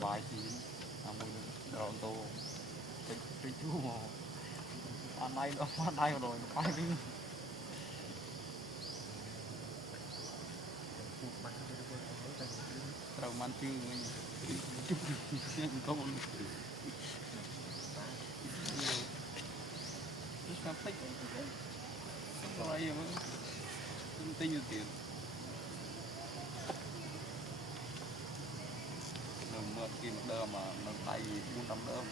bài thì mình đào tô cái chú mà ăn đây đó ăn đây rồi phải đi tao ăn chưa chút có một cà phê rồi mà tinh nhiều tiền mà kim đơ mà nó tay 400 đơ